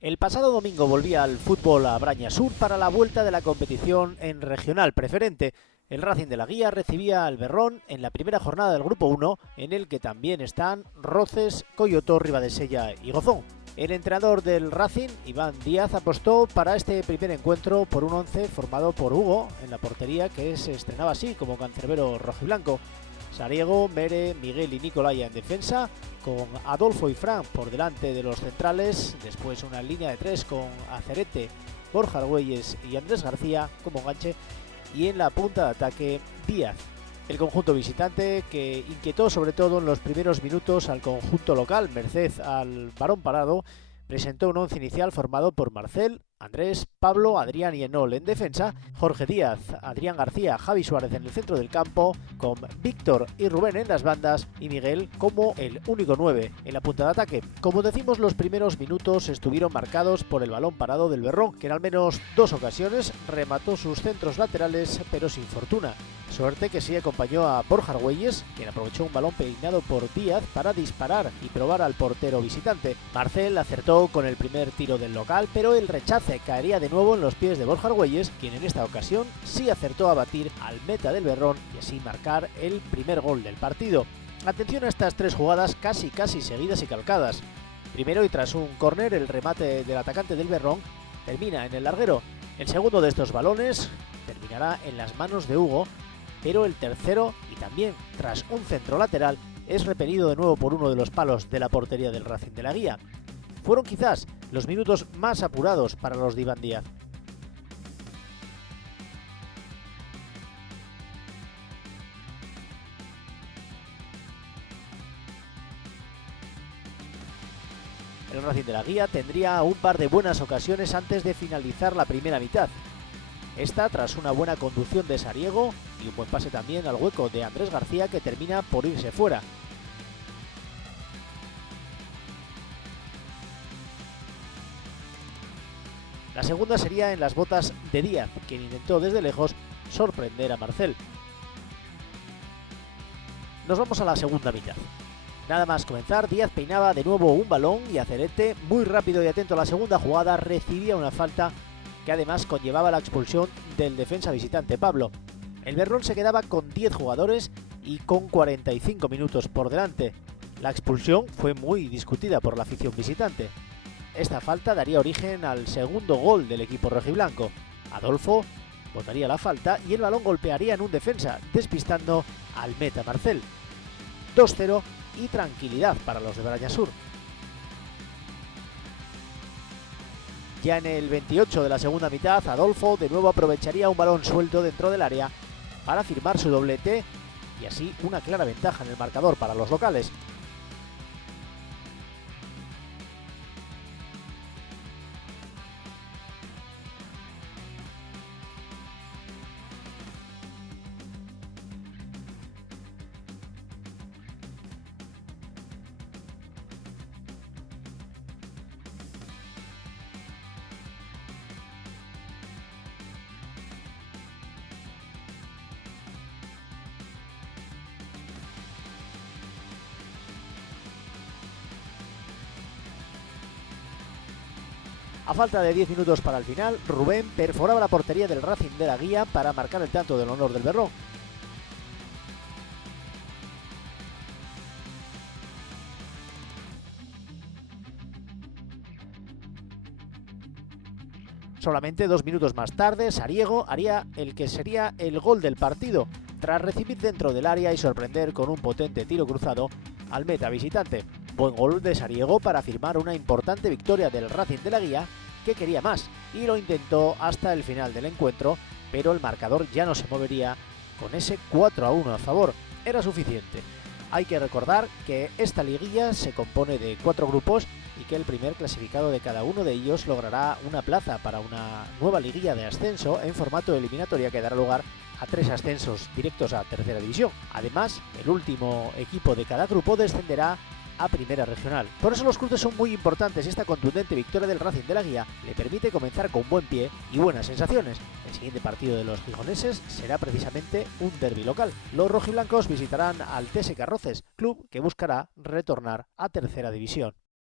El pasado domingo volvía al fútbol a Braña Sur para la vuelta de la competición en regional preferente. El Racing de la Guía recibía al Berrón en la primera jornada del Grupo 1, en el que también están Roces, Coyotó, Ribadesella y Gozón. El entrenador del Racing, Iván Díaz, apostó para este primer encuentro por un once formado por Hugo en la portería, que se estrenaba así como cancerbero rojiblanco. Sariego, Mere, Miguel y Nicolaya en defensa, con Adolfo y Fran por delante de los centrales, después una línea de tres con Acerete, Borja Argüelles y Andrés García como enganche, y en la punta de ataque Díaz. El conjunto visitante, que inquietó sobre todo en los primeros minutos al conjunto local, merced al balón parado, presentó un once inicial formado por Marcel, Andrés, Pablo, Adrián y Enol en defensa, Jorge Díaz, Adrián García, Javi Suárez en el centro del campo, con Víctor y Rubén en las bandas y Miguel como el único 9 en la punta de ataque. Como decimos, los primeros minutos estuvieron marcados por el balón parado del Berrón, que en al menos dos ocasiones remató sus centros laterales, pero sin fortuna. Suerte que sí acompañó a Borja Argüelles, quien aprovechó un balón peinado por Díaz para disparar y probar al portero visitante. Marcel acertó con el primer tiro del local, pero el rechace caería de nuevo en los pies de Borja Argüelles, quien en esta ocasión sí acertó a batir al meta del Berrón y así marcar el primer gol del partido. Atención a estas tres jugadas casi seguidas y calcadas. Primero, y tras un córner, el remate del atacante del Berrón termina en el larguero. El segundo de estos balones terminará en las manos de Hugo, pero el tercero, y también tras un centro lateral, es repelido de nuevo por uno de los palos de la portería del Racing de la Guía. Fueron quizás los minutos más apurados para los de Iván Díaz. El Racing de la Guía tendría un par de buenas ocasiones antes de finalizar la primera mitad. Esta tras una buena conducción de Sariego y un buen pase también al hueco de Andrés García, que termina por irse fuera. La segunda sería en las botas de Díaz, quien intentó desde lejos sorprender a Marcel. Nos vamos a la segunda mitad. Nada más comenzar, Díaz peinaba de nuevo un balón y Acerete, muy rápido y atento a la segunda jugada, recibía una falta que además conllevaba la expulsión del defensa visitante Pablo. El Berrón se quedaba con 10 jugadores y con 45 minutos por delante. La expulsión fue muy discutida por la afición visitante. Esta falta daría origen al segundo gol del equipo rojiblanco. Adolfo botaría la falta y el balón golpearía en un defensa, despistando al meta Marcel. 2-0 y tranquilidad para los de Braña Sur. Ya en el 28 de la segunda mitad, Adolfo de nuevo aprovecharía un balón suelto dentro del área para firmar su doblete y así una clara ventaja en el marcador para los locales. A falta de 10 minutos para el final, Rubén perforaba la portería del Racing de la Guía para marcar el tanto del honor del Berrón. Solamente 2 minutos más tarde, Sariego haría el que sería el gol del partido, tras recibir dentro del área y sorprender con un potente tiro cruzado al meta visitante. Buen gol de Sariego para firmar una importante victoria del Racing de la Guía, que quería más y lo intentó hasta el final del encuentro, pero el marcador ya no se movería con ese 4-1 a favor. Era suficiente. Hay que recordar que esta liguilla se compone de 4 grupos y que el primer clasificado de cada uno de ellos logrará una plaza para una nueva liguilla de ascenso en formato eliminatoria que dará lugar a 3 ascensos directos a tercera división. Además, el último equipo de cada grupo descenderá a primera regional. Por eso los cruces son muy importantes y esta contundente victoria del Racing de la Guía le permite comenzar con buen pie y buenas sensaciones. El siguiente partido de los gijoneses será precisamente un derbi local. Los rojiblancos visitarán al TSK Roces, club que buscará retornar a tercera división.